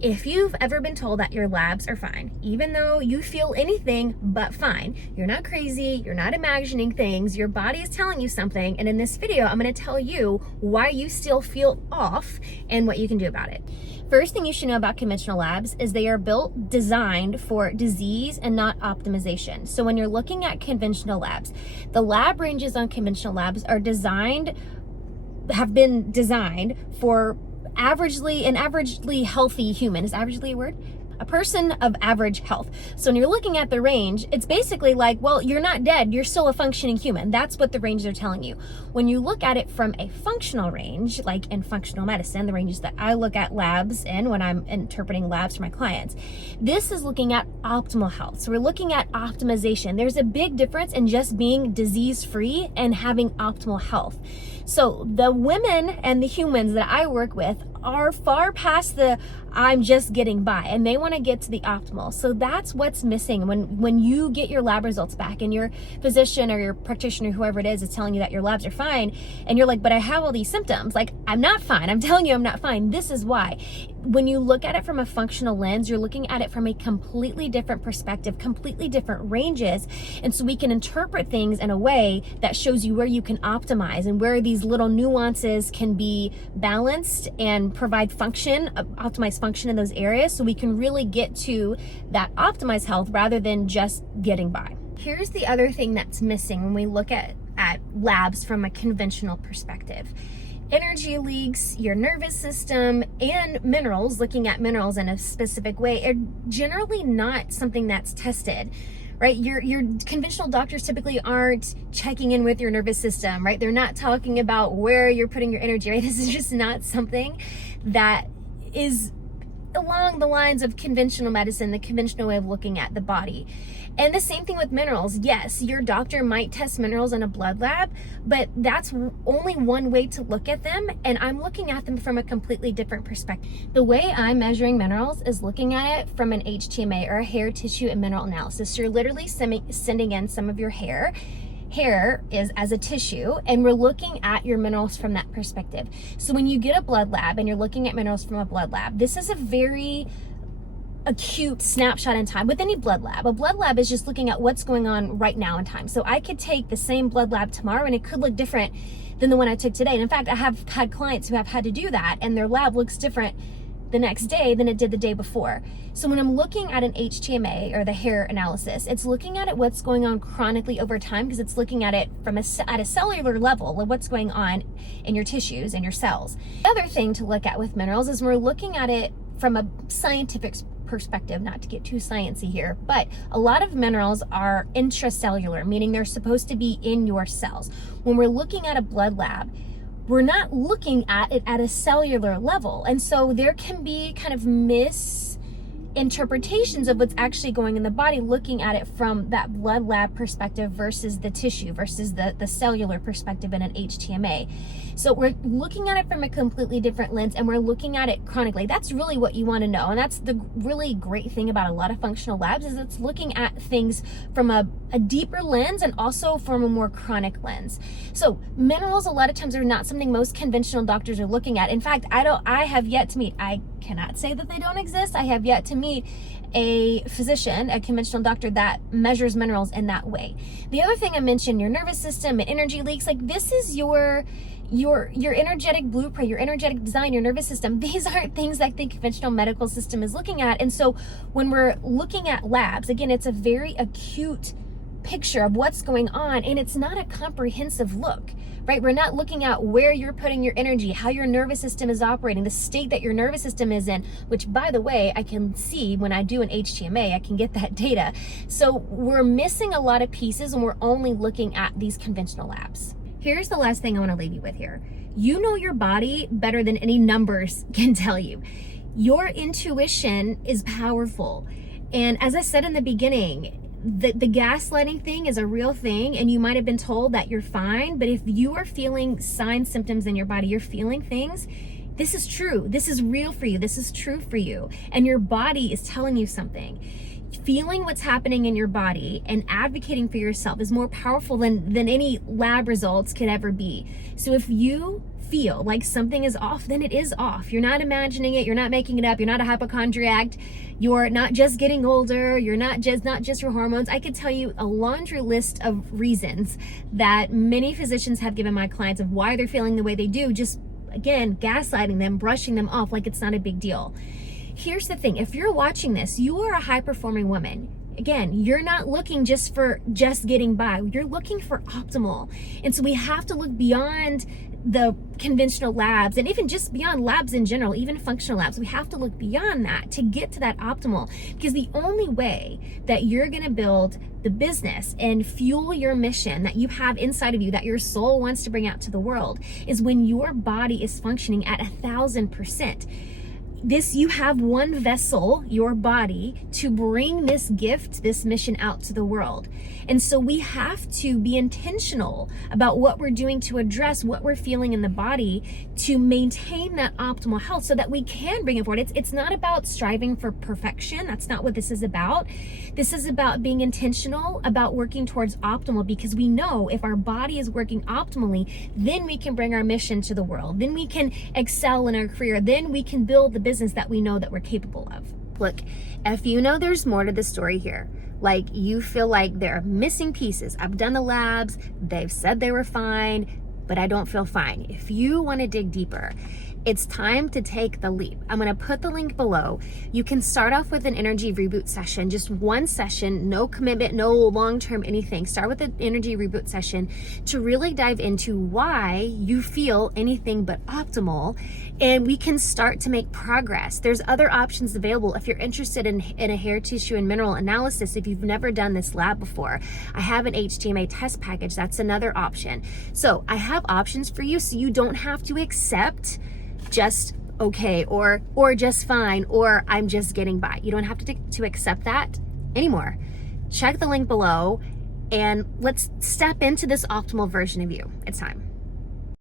If you've ever been told that your labs are fine, even though you feel anything but fine, you're not crazy, you're not imagining things, your body is telling you something, and in this video, I'm gonna tell you why you still feel off and what you can do about it. First thing you should know about conventional labs is they are designed for disease and not optimization. So when you're looking at conventional labs, the lab ranges on conventional labs have been designed for an averagely healthy human. Is averagely a word? A person of average health. So when you're looking at the range, it's basically like, well, you're not dead, you're still a functioning human. That's what the ranges are telling you. When you look at it from a functional range, like in functional medicine, the ranges that I look at labs in when I'm interpreting labs for my clients, this is looking at optimal health. So we're looking at optimization. There's a big difference in just being disease-free and having optimal health. So the women and the humans that I work with are far past the I'm just getting by, and they want to get to the optimal. So that's what's missing when you get your lab results back and your physician or your practitioner, whoever it is telling you that your labs are fine, and you're like, but I have all these symptoms. Like, I'm not fine. I'm telling you I'm not fine. This is why. When you look at it from a functional lens, you're looking at it from a completely different perspective, completely different ranges. And so we can interpret things in a way that shows you where you can optimize and where these little nuances can be balanced and provide optimized function in those areas, so we can really get to that optimized health rather than just getting by. Here's the other thing that's missing when we look at labs from a conventional perspective. Energy leaks, your nervous system, and minerals, looking at minerals in a specific way, are generally not something that's tested, right? Your conventional doctors typically aren't checking in with your nervous system, right? They're not talking about where you're putting your energy, right? This is just not something that is along the lines of conventional medicine, the conventional way of looking at the body. And the same thing with minerals. Yes, your doctor might test minerals in a blood lab, but that's only one way to look at them, and I'm looking at them from a completely different perspective. The way I'm measuring minerals is looking at it from an HTMA, or a hair tissue and mineral analysis. So you're literally sending in some of your hair. Hair is as a tissue, and we're looking at your minerals from that perspective. So when you get a blood lab and you're looking at minerals from a blood lab, this is a very acute snapshot in time. With any blood lab, a blood lab is just looking at what's going on right now in time. So I could take the same blood lab tomorrow and it could look different than the one I took today. And in fact, I have had clients who have had to do that, and their lab looks different the next day than it did the day before. So when I'm looking at an HTMA, or the hair analysis, it's looking at what's going on chronically over time, because it's looking at it from at a cellular level of what's going on in your tissues and your cells. The other thing to look at with minerals is we're looking at it from a scientific perspective, not to get too sciencey here, but a lot of minerals are intracellular, meaning they're supposed to be in your cells. When we're looking at a blood lab, we're not looking at it at a cellular level. And so there can be kind of misinterpretations of what's actually going in the body, looking at it from that blood lab perspective versus the tissue, versus the cellular perspective in an HTMA. So we're looking at it from a completely different lens, and we're looking at it chronically. That's really what you want to know. And that's the really great thing about a lot of functional labs, is it's looking at things from a deeper lens and also from a more chronic lens. So minerals a lot of times are not something most conventional doctors are looking at. In fact, I have yet to meet, I cannot say that they don't exist, I have yet to meet a physician, a conventional doctor, that measures minerals in that way. The other thing I mentioned, your nervous system and energy leaks, like this is your energetic blueprint, your energetic design, your nervous system. These aren't things that the conventional medical system is looking at. And so when we're looking at labs, again, it's a very acute picture of what's going on, and it's not a comprehensive look, right? We're not looking at where you're putting your energy, how your nervous system is operating, the state that your nervous system is in, which, by the way, I can see when I do an HTMA, I can get that data. So we're missing a lot of pieces when we're only looking at these conventional labs. Here's the last thing I want to leave you with here. You know your body better than any numbers can tell you. Your intuition is powerful. And as I said in the beginning, the gaslighting thing is a real thing, and you might have been told that you're fine, but if you are feeling signs, symptoms in your body, you're feeling things, this is true. This is real for you. This is true for you. And your body is telling you something. feeling what's happening in your body and advocating for yourself is more powerful than any lab results could ever be. So if you feel like something is off, then it is off. You're not imagining it, you're not making it up, you're not a hypochondriac, you're not just getting older, you're not just your hormones. I could tell you a laundry list of reasons that many physicians have given my clients of why they're feeling the way they do, just again, gaslighting them, brushing them off like it's not a big deal. Here's the thing, if you're watching this, you are a high-performing woman. Again, you're not looking just for just getting by. You're looking for optimal. And so we have to look beyond the conventional labs and even just beyond labs in general, even functional labs. We have to look beyond that to get to that optimal, because the only way that you're going to build the business and fuel your mission that you have inside of you, that your soul wants to bring out to the world, is when your body is functioning at 1,000%. You have one vessel, your body, to bring this gift, this mission out to the world. And so we have to be intentional about what we're doing to address what we're feeling in the body to maintain that optimal health so that we can bring it forward. It's not about striving for perfection. That's not what this is about. This is about being intentional, about working towards optimal, because we know if our body is working optimally, then we can bring our mission to the world. Then we can excel in our career. Then we can build the business that we know that we're capable of. Look, if you know there's more to the story here, like you feel like there are missing pieces, I've done the labs, they've said they were fine, but I don't feel fine. If you want to dig deeper, it's time to take the leap. I'm going to put the link below. You can start off with an energy reboot session, just one session, no commitment, no long-term anything. Start with an energy reboot session to really dive into why you feel anything but optimal, and we can start to make progress. There's other options available if you're interested in a hair tissue and mineral analysis. If you've never done this lab before, I have an HTMA test package. That's another option. So I have options for you, so you don't have to accept just okay or just fine or I'm just getting by. You don't have to accept that anymore. Check the link below and let's step into this optimal version of you. It's time.